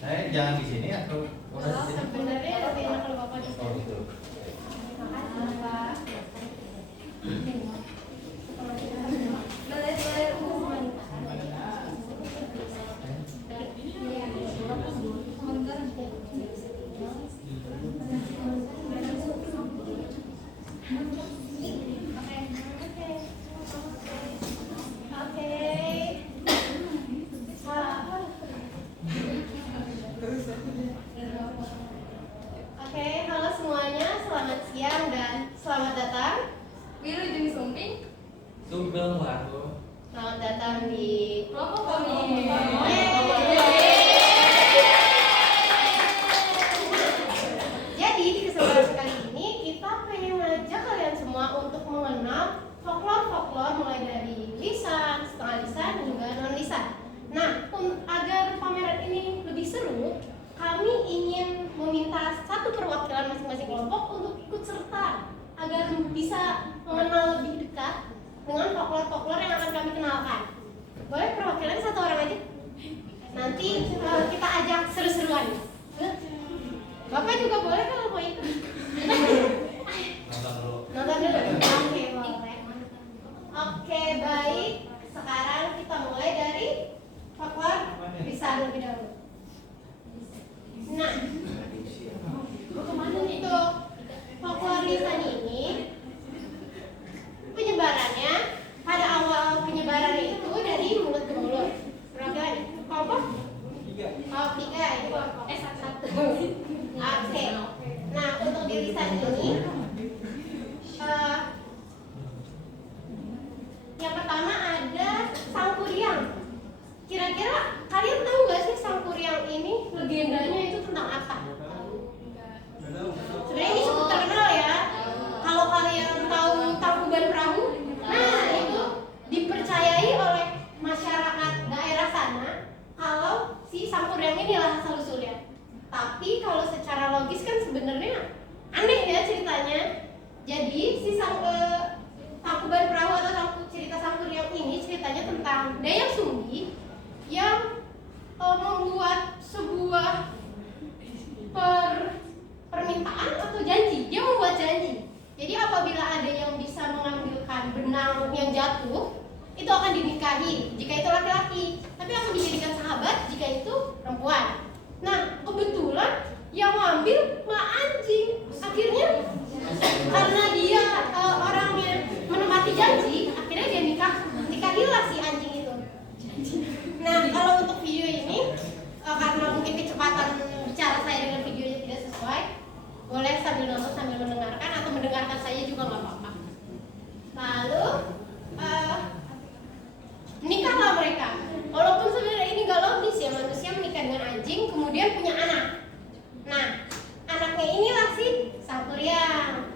Saya jangan di sini atau udah di sini? Sebenarnya lebih enak kalau Bapak di sini. Oh gitu. Makasih, Pak. Oke, halo semuanya, selamat siang dan selamat datang. Wilujeng Sumping. Sugeng Waru. Selamat datang di Kelompok kami. Jadi di kesempatan kali ini kita pengen ngajak kalian semua untuk mengenal folklore mulai dari lisan, setengah lisan hingga non lisan. Nah, agar pameran ini lebih seru, kami ingin meminta satu perwakilan masing-masing kelompok untuk ikut serta agar bisa mengenal lebih dekat dengan folklore yang akan kami kenalkan. Boleh perwakilan satu orang aja? Nanti kita ajak seru-seruan. Bapak juga boleh kalau mau ikut. Nonton dulu. Nonton dulu. Oke, boleh. Oke, baik. Sekarang kita mulai dari folklore lisan lebih dahulu. Nah, untuk folklore lisan ini penyebarannya pada awal penyebarannya itu dari mulut ke mulut. Berapa kelompok? Oh, 3 itu kelompok. Satu. Oke. Nah, untuk di lisan ini yang pertama ada Sangkuriang. Kira-kira kalian tahu nggak sih Sangkuriang ini legendanya itu tentang apa? Sebenarnya ini cukup terkenal ya. Kalau kalian tahu Tangkuban Perahu, nah itu dipercayai oleh masyarakat daerah sana kalau si Sangkuriang inilah asal usulnya. Tapi kalau secara logis kan sebenarnya aneh ya ceritanya. Jadi si Tangkuban Perahu atau cerita Sangkuriang ini ceritanya tentang Dayang Sumbi yang membuat sebuah permintaan atau janji. Dia membuat janji. Jadi apabila ada yang bisa mengambilkan benang yang jatuh, itu akan dinikahi jika itu laki-laki, tapi akan dijadikan sahabat jika itu perempuan. Nah, kebetulan yang mengambil malah anjing. Akhirnya karena dia orangnya menepati janji, akhirnya dia nikahilah si anjing itu. Nah, kalau untuk video ini karena mungkin kecepatan bicara saya dengan videonya tidak sesuai, boleh sambil nonton sambil mendengarkan atau mendengarkan saja juga nggak apa-apa. Lalu menikahlah mereka. Walaupun sebenarnya ini nggak logis ya, manusia menikah dengan anjing kemudian punya anak. Nah, anaknya inilah si Sangkuriang.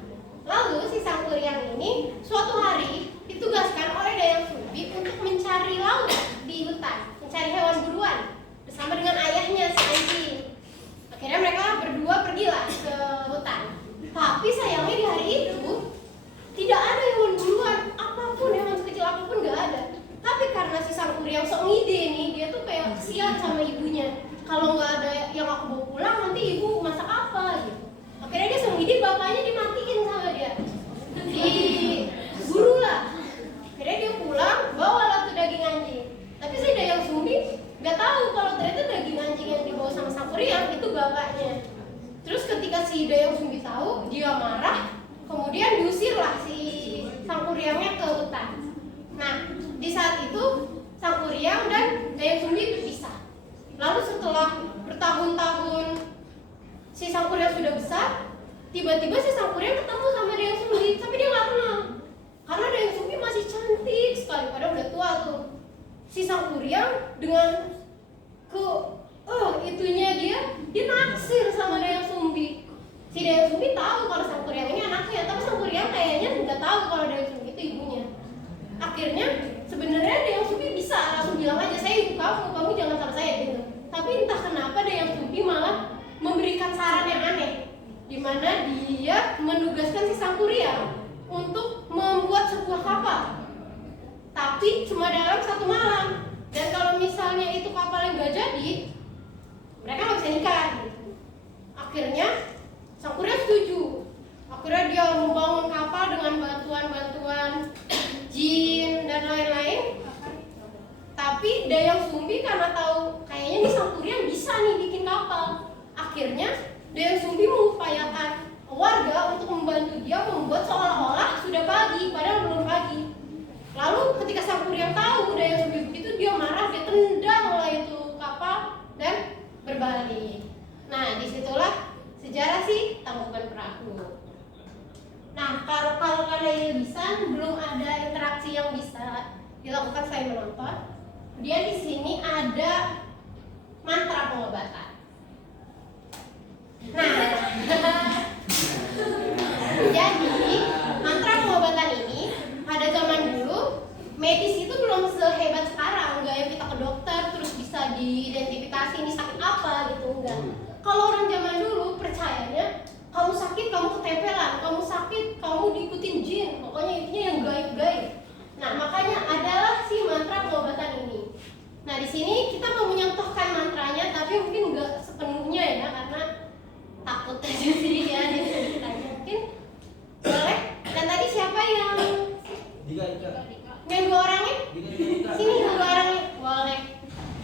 Lalu si Sangkuriang ini suatu hari ditugaskan oleh Dayang Sumbi untuk mencari lauk di hutan, mencari hewan buruan bersama dengan ayahnya si anjing. Akhirnya mereka berdua pergilah ke hutan. Tapi sayangnya di hari itu tidak ada hewan buruan apapun, hewan sekecil apapun nggak ada. Tapi karena si Sangkuriang sok ngide nih, dia tuh kayak kesian sama ibunya. Kalau nggak ada yang aku bawa pulang, nanti ibu masak apa gitu. Akhirnya dia sok ngide, bapaknya dimatiin sama dia. Diburu lah. Akhirnya dia pulang, bawalah tuh daging anjing. Tapi si Dayang Sumbi nggak tahu kalau ternyata daging anjing yang dibawa sama Sangkuriang itu bapaknya. Terus ketika si Dayang Sumbi tahu, dia marah, kemudian diusirlah si Sangkuriangnya ke hutan. Nah, di saat itu Sangkuriang dan Dayang Sumbi berpisah. Lalu setelah bertahun-tahun si Sangkuriang sudah besar, tiba-tiba si Sangkuriang ketemu sama Dayang Sumbi, tapi dia nggak kenal. Karena Dayang Sumbi masih cantik sekali, padahal udah tua tuh. Si Sangkuriang dengan itunya dia naksir sama Dayang Sumbi. Si Dayang Sumbi tahu kalau Sangkuriang ini anaknya, tapi Sangkuriang kayaknya nggak tahu kalau Dayang Sumbi itu ibunya. Akhirnya sebenarnya Dayang Sumbi bisa langsung bilang aja, saya ibu kamu jangan sama saya gitu. Tapi entah kenapa Dayang Sumbi malah memberikan saran yang aneh, di mana dia menugaskan si Sangkuriang untuk membuat sebuah kapal. Tapi cuma dalam 1 malam. Dan kalau misalnya itu kapalnya nggak jadi, Dayang Sumbi karena tahu kayaknya nih Sangkuriang bisa nih bikin kapal. Akhirnya Dayang Sumbi mengupayakan warga untuk membantu dia membuat seolah-olah sudah pagi, padahal belum pagi. Lalu ketika Sangkuriang tahu Dayang Sumbi begitu, dia marah, dia tendang lah itu kapal dan berbalik. Nah, disitulah sejarah sih Tangkuban Perahu. Nah, kalau karena Lisan belum ada interaksi yang bisa dilakukan selain menonton, dia di sini ada mantra pengobatan. Nah, jadi mantra pengobatan ini pada zaman dulu medis itu belum sehebat sekarang, enggak yang kita ke dokter terus bisa diidentifikasi ini sakit apa gitu, enggak. Kalau orang zaman dulu percayanya kamu sakit kamu ketempelan, kamu sakit kamu diikutin jin, pokoknya intinya yang gaib-gaib. Nah, makanya adalah si mantra pengobatan ini. Nah, di sini kita mau menyentuhkan mantranya, tapi mungkin enggak sepenuhnya ya, karena takut aja sih ya di ceritanya. Mungkin boleh. Dan tadi siapa yang yang dua orangnya? Sini yang dua orangnya boleh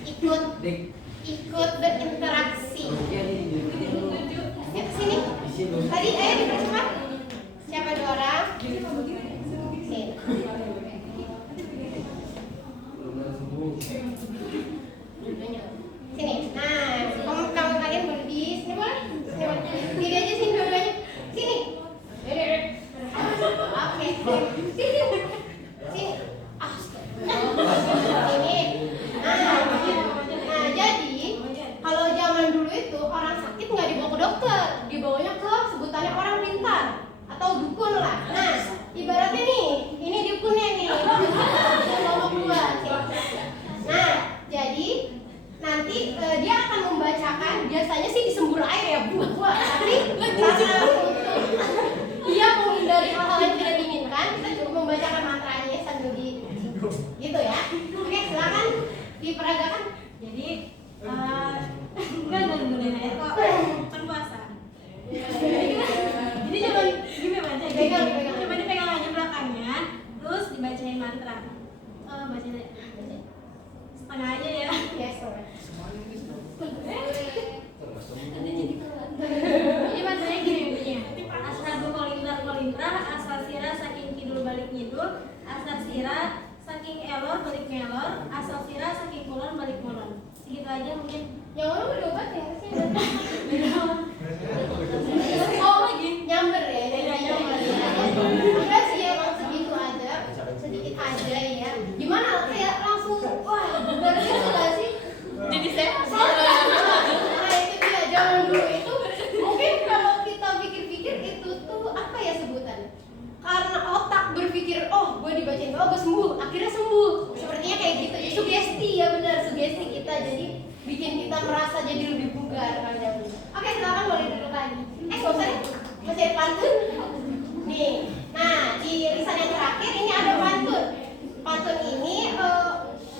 ikut berinteraksi. Ya kesini. Tadi ayo dipercepat. Siapa dua orang? Sini. Sini. Nah, kamu kalian boleh di sini boleh? Sini boleh. Diri aja sini dua-duanya. Sini. Oke. Sini. Sini. Sini. Nah, jadi kalau zaman dulu itu orang sakit nggak dibawa ke dokter, dibawanya ke sebutannya orang pintar atau dukun lah. Nah, ibaratnya nih, ini dukunnya nih. Kelompok dua. Nah, jadi nanti dia akan membacakan, biasanya sih disembur air ya buah-buah, tapi karena dia menghindari hal-hal yang tidak diinginkan, kita cukup membacakan mantranya sambil gitu ya. Oke, silakan diperagakan. Jadi enggak ya kok kan puasa. Jadi coba gimana baca? Pegang. Coba dipegang aja belakangnya, terus dibacain mantra. Bacain setengah aja ya. Yes, alright. Jadi bacanya gini bunyinya. Ashadu kolindra, asal sira saking kidul balik nyidul, asal sira saking elor balik ngelor, asal sira saking kulon balik kulon. Segitu aja mungkin. Yang orang udah obat ya sih. Oh lagi Nyamber ya, nyamber. Enggak sih, emang segitu aja, sedikit aja ya. Gimana kayak langsung wah bener gitu nggak sih? jadi sehat. Nah itu dia, zaman dulu itu mungkin kalau kita pikir-pikir itu tuh apa ya sebutan? Karena otak berpikir, oh gue dibacain, oh gue sembuh, akhirnya sembuh. Sepertinya kayak gitu, ya sugesti ya benar, sugesti kita jadi bikin kita merasa jadi lebih bugar kan. Oke, silakan boleh duduk lagi. Gak usah deh, masih ada pantun. Nih, nah di lisan yang terakhir ini ada pantun. Pantun ini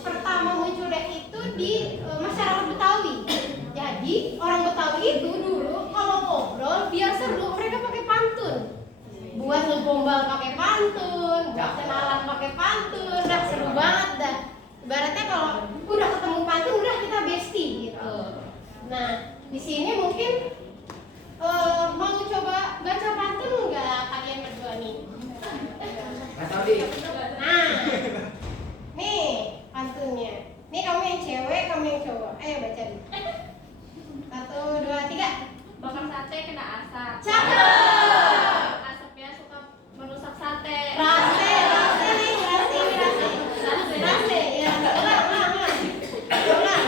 pertama munculnya itu di masyarakat Betawi. Jadi orang Betawi itu dulu kalau ngobrol biar seru mereka pakai pantun. Buat ngegombal pakai pantun, buat kenalan pakai pantun, dah seru banget dah. Ibaratnya kalau udah ketemu pantun udah kita bestie gitu. Nah di sini mungkin mau coba baca pantun nggak kalian berdua nih? Nah, nih pantunnya. Nih kamu yang cewek, kamu yang cowok. Ayo baca nih. 1, 2, 3. Bakar sate kena asap. Cakep. Asapnya suka merusak sate. Rase ya. Ulang.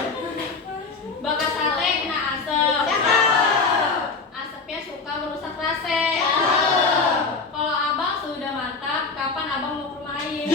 Bakar sate kena asap. Cakep. Asapnya suka merusak rase. Kalau abang sudah mantap, kapan abang mau ke rumah Aing?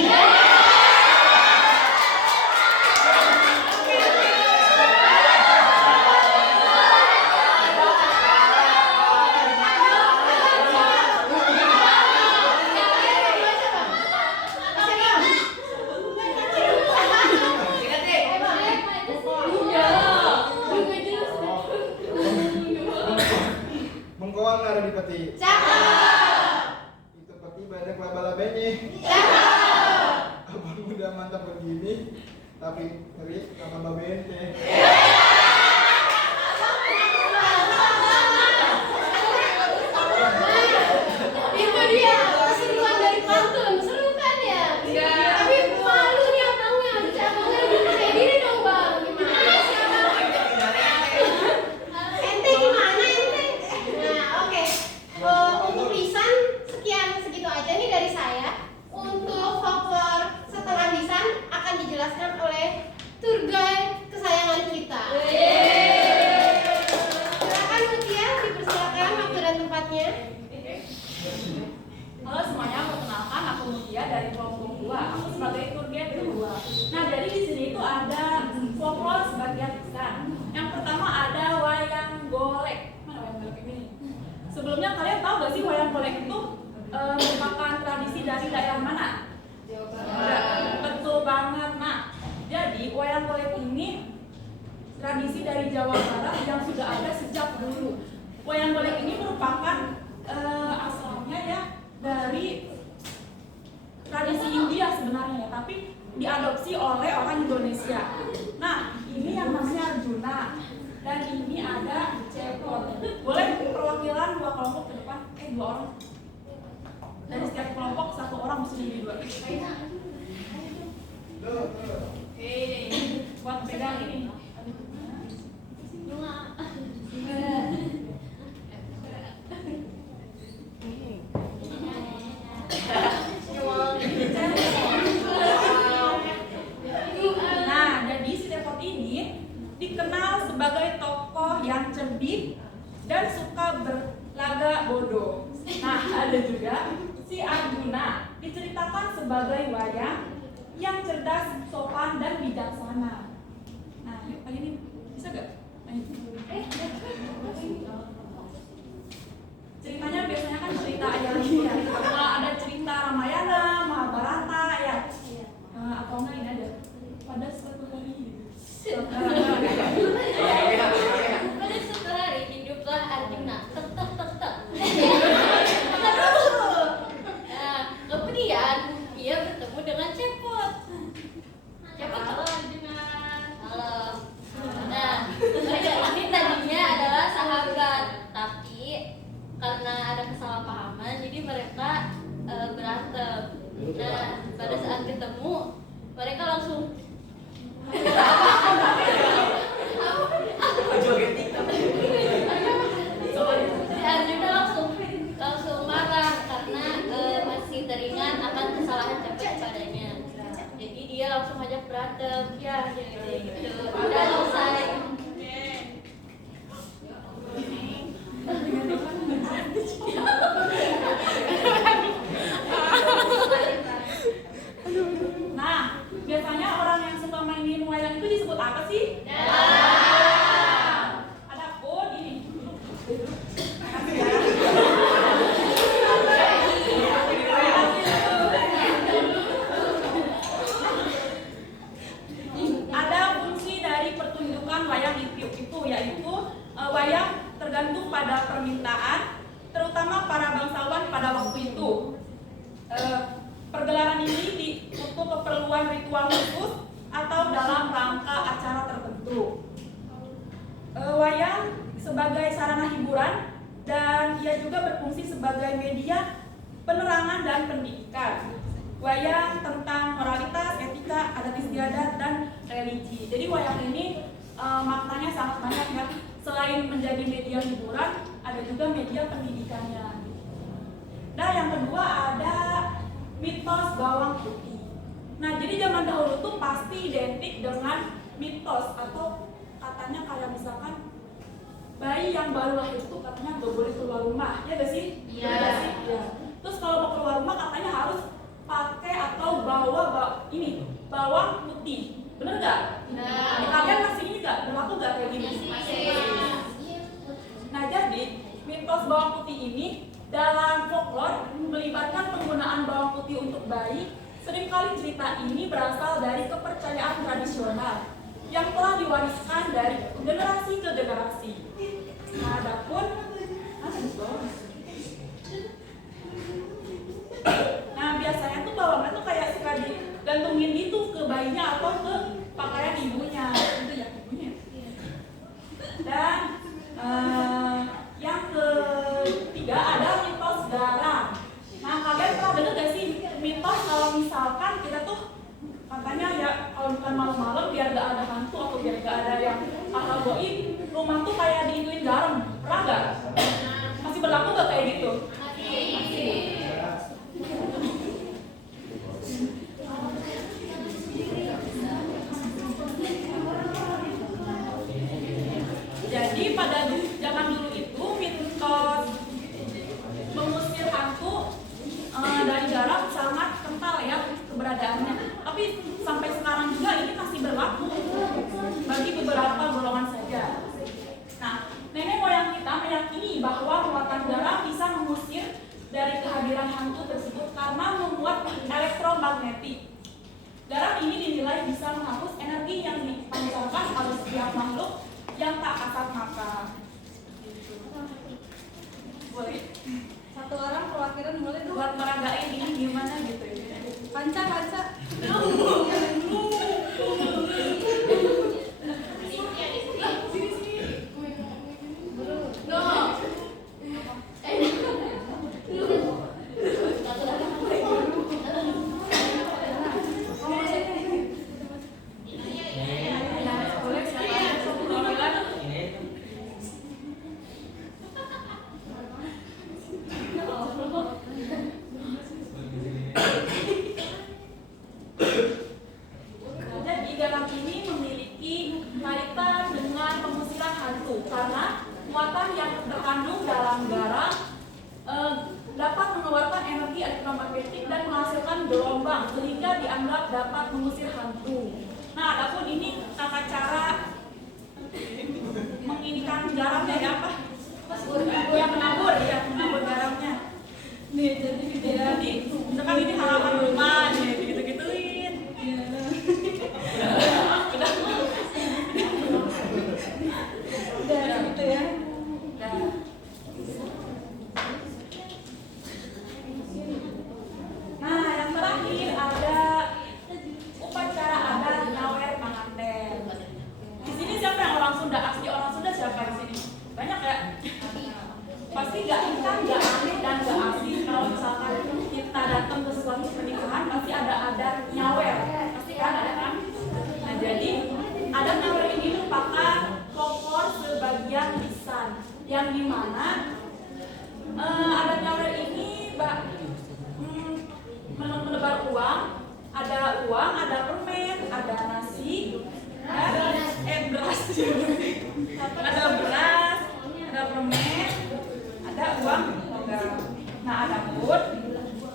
Mengkoang ada di peti. Cakep. Itu peti banyak laba-labanya. Cakep. Abang udah mantap begini, tapi ngeri sama Mbak Bente. Itu dia keseruan dari pantun, seru kan ya? Iya. Tapi malu nih abangnya, bisa abangnya duduk kayak gini dong bang. Gimana sih abang? Ente gimana ente? Nah oke. Untuk lisan segitu aja nih dari saya. Untuk folklore setengah lisan akan dijelaskan oleh tour guide kesayangan kita. Silakan Mutia, dipersilakan waktu dan tempatnya. Halo semuanya, perkenalkan aku Mutia dari kelompok 2. Aku sebagai tour guide kedua. Nah, jadi di sini itu ada folklore sebagian besar. Yang pertama ada wayang golek. Mana wayang golek ini? Sebelumnya kalian tahu gak sih wayang golek itu merupakan tradisi dari daerah mana? Jawa Barat. Betul banget. Nah, jadi wayang golek ini tradisi dari Jawa Barat yang sudah ada sejak dulu. Wayang golek ini merupakan asalnya ya dari tradisi India sebenarnya, tapi diadopsi oleh orang Indonesia. Nah, ini yang namanya Arjuna dan ini ada Cepot. Boleh perwakilan dua kelompok ke depan? Dua orang. Dari setiap kelompok satu orang mesti jadi dua. Buat pegang ini. Nah, jadi si Cepot ini dikenal sebagai tokoh yang cerdik dan suka berlaga bodoh. Nah, ada juga si Arjuna diceritakan sebagai wayang yang cerdas, sopan, dan bijaksana. Nah, yuk kali ini bisa gak? Ceritanya biasanya kan cerita ayah ya. Kalau ada cerita Ramayana, Mahabharata ya. Atau enggak ini ada pada suatu hari. Pada suatu hari hiduplah Arjuna. Tek tek tek tek. Nah, kemudian ia bertemu dengan Cepot. Cepot, halo Arjuna. Halo. Nah, mereka ini tadinya adalah sahabat, tapi karena ada kesalahpahaman, jadi mereka berantem. Nah, pada saat ketemu, mereka langsung Arjuna langsung marah karena masih teringat akan kesalahan Cepot padanya. Jadi dia langsung ajak berantem, ya gitu. Udah selesai. Nah, biasanya orang yang suka mainin wayang itu disebut apa sih? Ada pun ini. Ada fungsi dari pertunjukan wayang itiup itu, yaitu wayang tergantung pada permintaan, terutama para bangsawan pada waktu itu. Pergelaran ini untuk keperluan ritual khusus atau dalam rangka acara tertentu. Wayang sebagai sarana hiburan dan ia juga berfungsi sebagai media penerangan dan pendidikan. Wayang tentang moralitas, etika, adat istiadat, dan religi. Jadi wayang ini maknanya sangat banyak ya. Selain menjadi media hiburan, ada juga media pendidikannya. Nah, yang kedua ada mitos bawang putih. Nah, jadi zaman dahulu tuh pasti identik dengan mitos atau katanya kayak misalkan bayi yang baru lahir itu katanya gak boleh keluar rumah, ya gak sih? Iya. Ya. Terus kalau mau keluar rumah katanya harus pakai atau bawa bawang putih, bener gak? Nah, Kalian masih ini gak? Berlaku gak kayak gini? masih. Nah, jadi mitos bawang putih ini dalam folklore melibatkan penggunaan bawang putih untuk bayi. Seringkali cerita ini berasal dari kepercayaan tradisional yang telah diwariskan dari generasi ke generasi. Nah, adapun biasanya tuh bawangnya tuh kayak suka digantungin gitu ke bayinya atau ke rumah tuh kayak diinduin garam, pernah nggak? Masih berlaku nggak kayak gitu? Jadi pada zaman dulu itu mitos mengusir hantu dari garam sangat kental ya keberadaannya. Tapi sampai sekarang juga ini masih berlaku bagi beberapa golongan saja. Nah, nenek moyang kita meyakini bahwa muatan garam bisa mengusir dari kehadiran hantu tersebut karena memuat elektromagnetik. Garam ini dinilai bisa menghapus energi yang dipancarkan oleh setiap makhluk yang tak kasat mata. Boleh? Satu orang perwakilan boleh dong. Buat meragain ini gimana gitu ya? Panca. Jadi garam ini memiliki kaitan dengan pengusiran hantu karena muatan yang terkandung dalam garam dapat mengeluarkan energi elektromagnetik dan menghasilkan gelombang sehingga dianggap dapat mengusir hantu. Nah, adapun ini tata cara menginikan garamnya ya apa? Yang menabur garamnya. Nih, jadi misalkan ini halaman rumah nih, gitu-gituin. Udah gitu ya. Nah, yang terakhir ada upacara adat nyawer panganten. Di sini siapa yang orang Sunda? Asli orang Sunda siapa di sini? Banyak ya? Pasti nggak aneh dan nggak asing kalau misalkan kita datang ke suatu pernikahan pasti ada adat nyawer, pasti kan ada kan? Nah jadi adat nyawer ini merupakan folklor sebagian lisan yang dimana adat nyawer ini menebar uang, ada permen, ada nasi, beras, ada beras, ada permen, ada uang logam. Nah, ada pun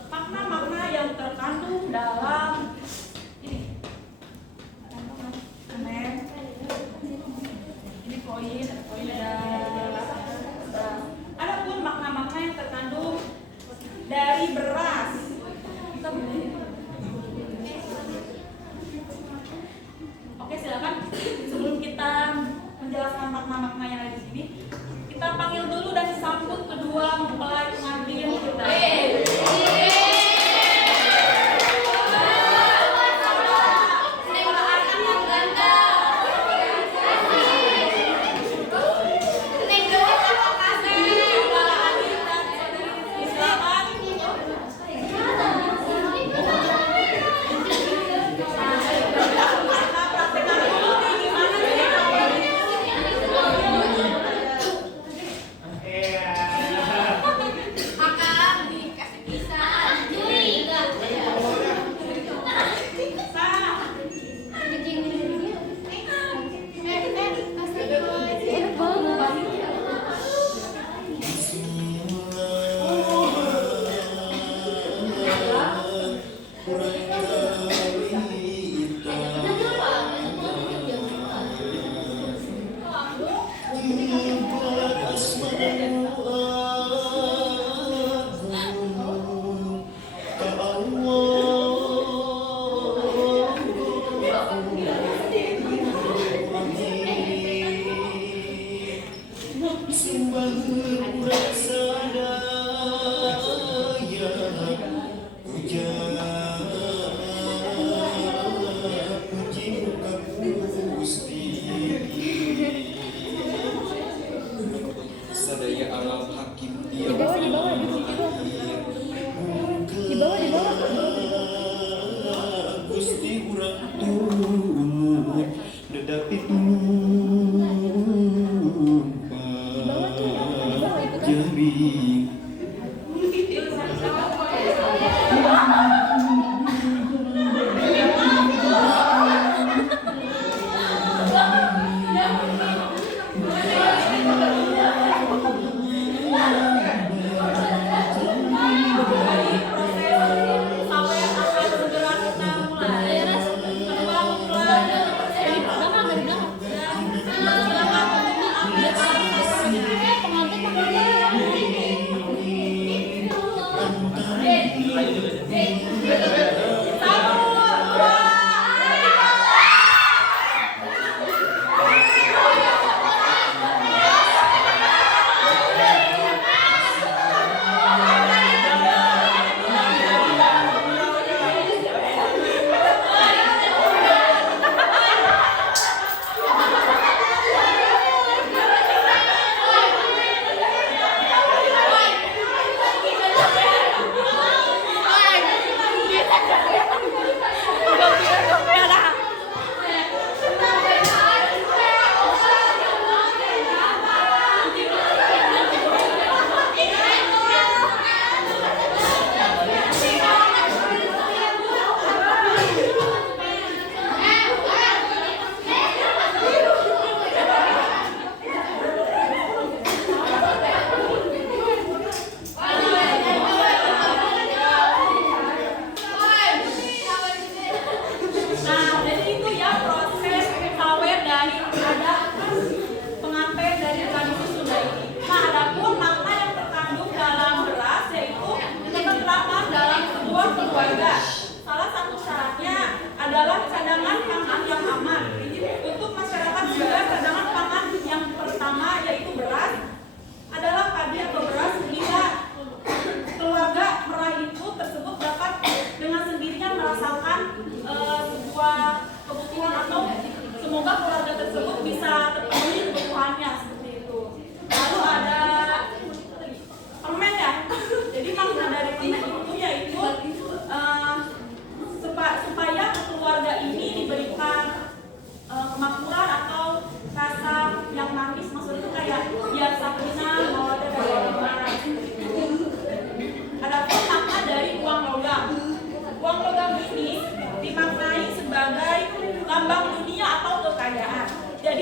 makna-makna yang terkandung dalam ini. Permen. Ini koin ada pun makna-makna yang terkandung dari beras. Kita Oke, silakan. Sebelum kita menjelaskan makna-makna yang ada di sini, kita panggil dulu dan sambut kedua mempelai pengantin kita.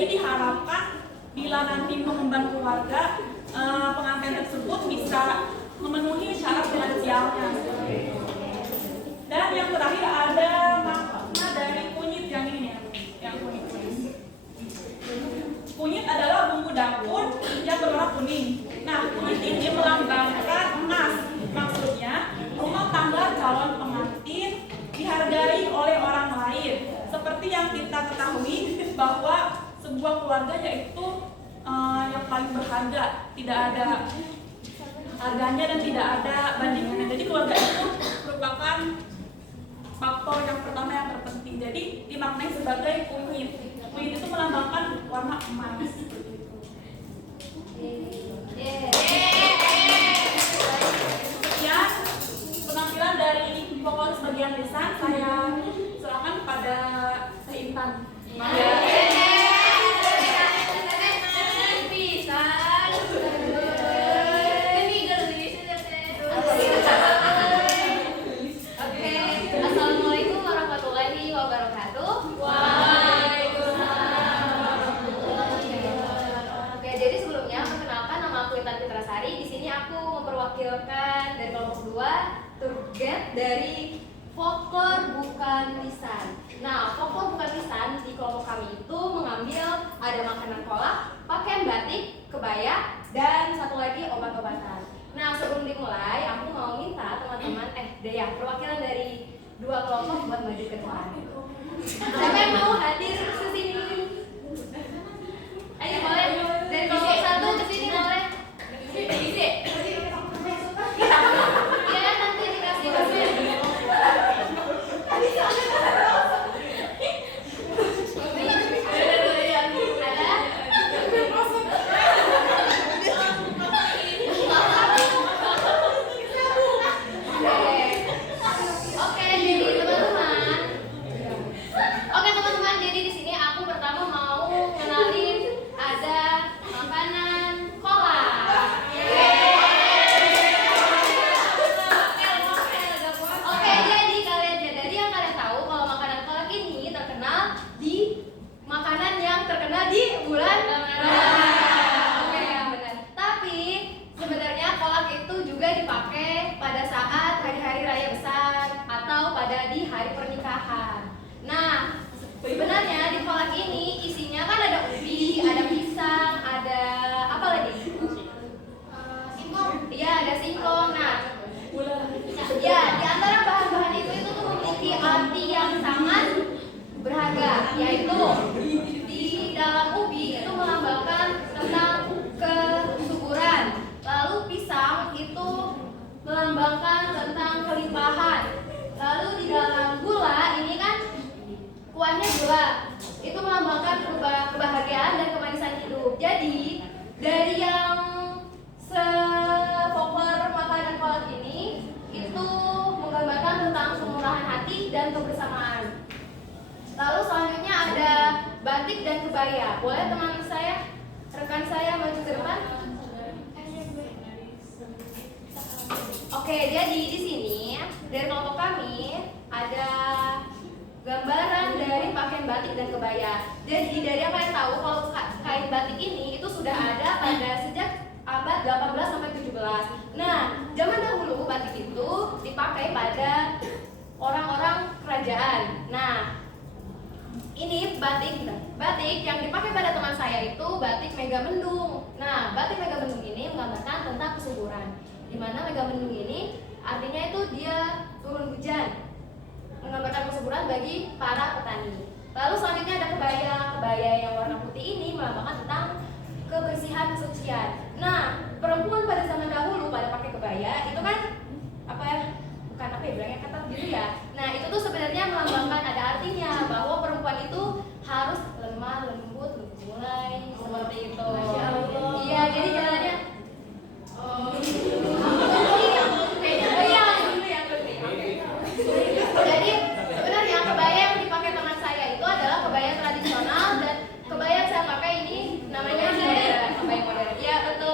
diharapkan bila nanti mengemban keluarga, pengantin tersebut bisa memenuhi syarat finansialnya. Dan yang terakhir ada makna dari kunyit yang ini nih, yang kunyit. Kunyit adalah bumbu dapur yang berwarna kuning. Nah, kunyit ini melambangkan emas. Maksudnya, rumah tangga calon pengantin dihargai oleh orang lain. Seperti yang kita ketahui bahwa sebuah keluarga yaitu yang paling berharga, tidak ada harganya dan tidak ada bandingannya. Jadi keluarga itu merupakan faktor yang pertama yang terpenting. Jadi dimaknai sebagai kunyit. Kunyit itu melambangkan warna emas. Sekian penampilan dari fokus bagian lisan. Saya serahkan kepada Teh Intan. Assalamualaikum warahmatullahi wabarakatuh. Oke, jadi sebelumnya perkenalkan, nama aku Intan Fitrasari. Di sini aku memperwakilkan dari kelompok 2 tour guide dari folklore bukan lisan. Nah, folklore bukan lisan di kelompok kami itu mengambil ada makanan kolak, pakaian batik, kebaya, dan satu lagi obat-obatan. Nah, sebelum dimulai, aku mau minta teman-teman, Dea, perwakilan dari 2 kelompok buat maju ke depan. Siapa yang mau hadir ke sini? Ayo, boleh. Dari kelompok 1 ke sini boleh. Isi. Ya, nanti dikasih Oke teman-teman, jadi di sini aku pertama mau kenalin ada makanan kolak. Oke, jadi yang kalian tahu kalau makanan kolak ini terkenal di makanan yang terkenal di bulan Ramadan. Oke, ya benar. Tapi sebenarnya kolak itu juga dipakai pada saat hari-hari raya besar atau pada di hari pernikahan. Nah, sebenarnya di kolak ini isinya kan ada ubi, ada pisang, ada apa lagi? Singkong. Iya, ada singkong. Nah, ya di antara bahan-bahan itu tuh memiliki arti yang sangat berharga, yaitu di dalam ubi itu melambangkan tentang kesuburan. Lalu pisang itu melambangkan tentang kelimpahan. Lalu di dalam gula ini kan kuahnya gula, itu melambangkan kebahagiaan dan kemanisan hidup. Jadi dari yang se-folklore makanan kolak ini itu menggambarkan tentang kemurahan hati dan kebersamaan. Lalu selanjutnya ada batik dan kebaya. Boleh teman saya, rekan saya maju ke depan? Oke, jadi di sini dari kelompok kami ada gambaran dari pakaian batik dan kebaya. Jadi dari yang kalian tahu kalau kain batik ini itu sudah ada pada sejak abad 18 sampai 17. Nah, zaman dahulu batik itu dipakai pada orang-orang kerajaan. Nah, ini batik yang dipakai pada teman saya itu batik Megamendung. Nah, batik Megamendung ini menggambarkan tentang kesuburan. Di mana Megamendung ini artinya itu dia turun hujan, menggambarkan kesuburan bagi para petani. Lalu selanjutnya ada kebaya yang warna putih ini melambangkan tentang kebersihan kesucian. Nah, perempuan pada zaman dahulu pada pakai kebaya itu kan bukan bilangnya ketat gitu ya. Nah, itu tuh sebenarnya melambangkan ada artinya bahwa perempuan itu harus lemah, lembut, mulai seperti itu. Iya, jadi jalannya Jadi sebenarnya kebaya yang dipakai teman saya itu adalah kebaya tradisional dan kebaya yang saya pakai ini namanya kebaya modern. Ya betul.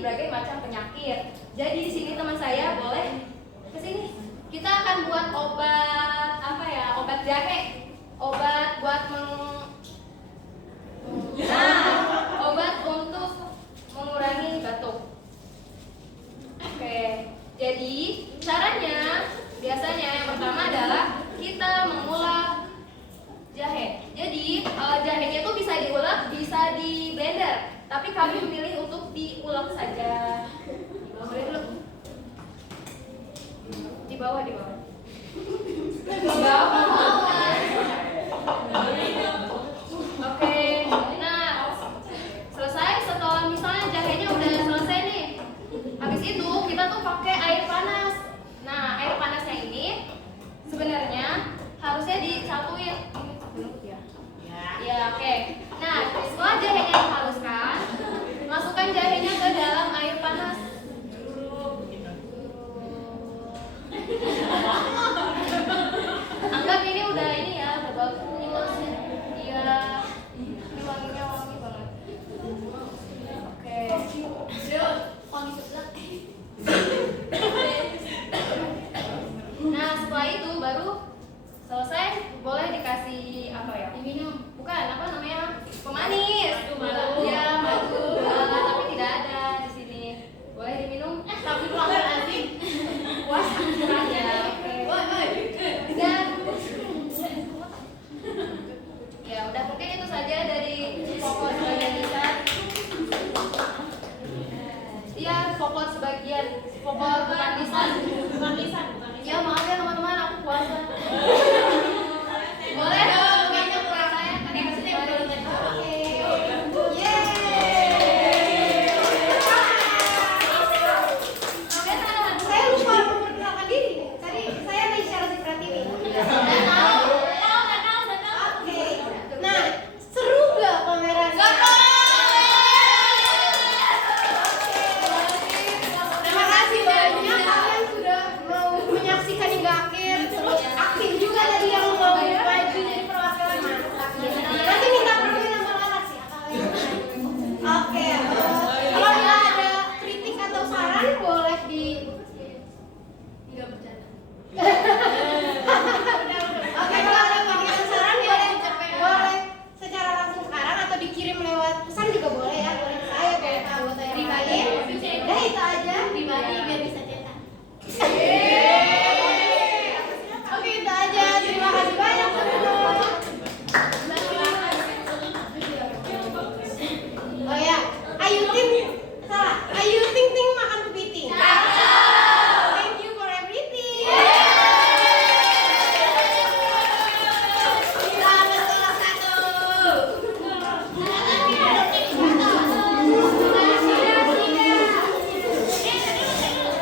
berbagai macam penyakit. Jadi di sini teman saya boleh ke sini. Kita akan buat obat apa ya? Obat jahe. Obat buat obat untuk mengurangi batuk. Oke. Jadi caranya biasanya yang pertama adalah kita mengulek jahe. Jadi jahenya tuh bisa diulek, bisa di blender. Tapi kami memilih untuk diulek saja. Boleh dulu. Di bawah. Di bawah. Oke. Nah, selesai setelah misalnya jahenya udah selesai nih. Habis itu kita tuh pakai air panas. Nah, air panasnya ini sebenarnya harusnya disatuin. Ya, oke. Nah, setelah jahenya dihaluskan, masukkan jahenya ke dalam air panas. Anggap ini udah ini ya, udah bagus. Iya. Ini wanginya wangi banget. Oke. Wangi sebelah. Nah, setelah itu baru selesai, boleh dikasih apa ya? Diminum. Bukan, apa namanya? Pemanis. Ya, madu. Tapi tidak ada di sini. Boleh diminum? Tapi pelanggan asing. Puas aja. Oke. Dan ya udah, mungkin itu saja dari folklore sebagian besar. Iya, folklore sebagian. Folklore bukan lisan. Bukan lisan. Ya maaf ya teman-teman, aku puasa.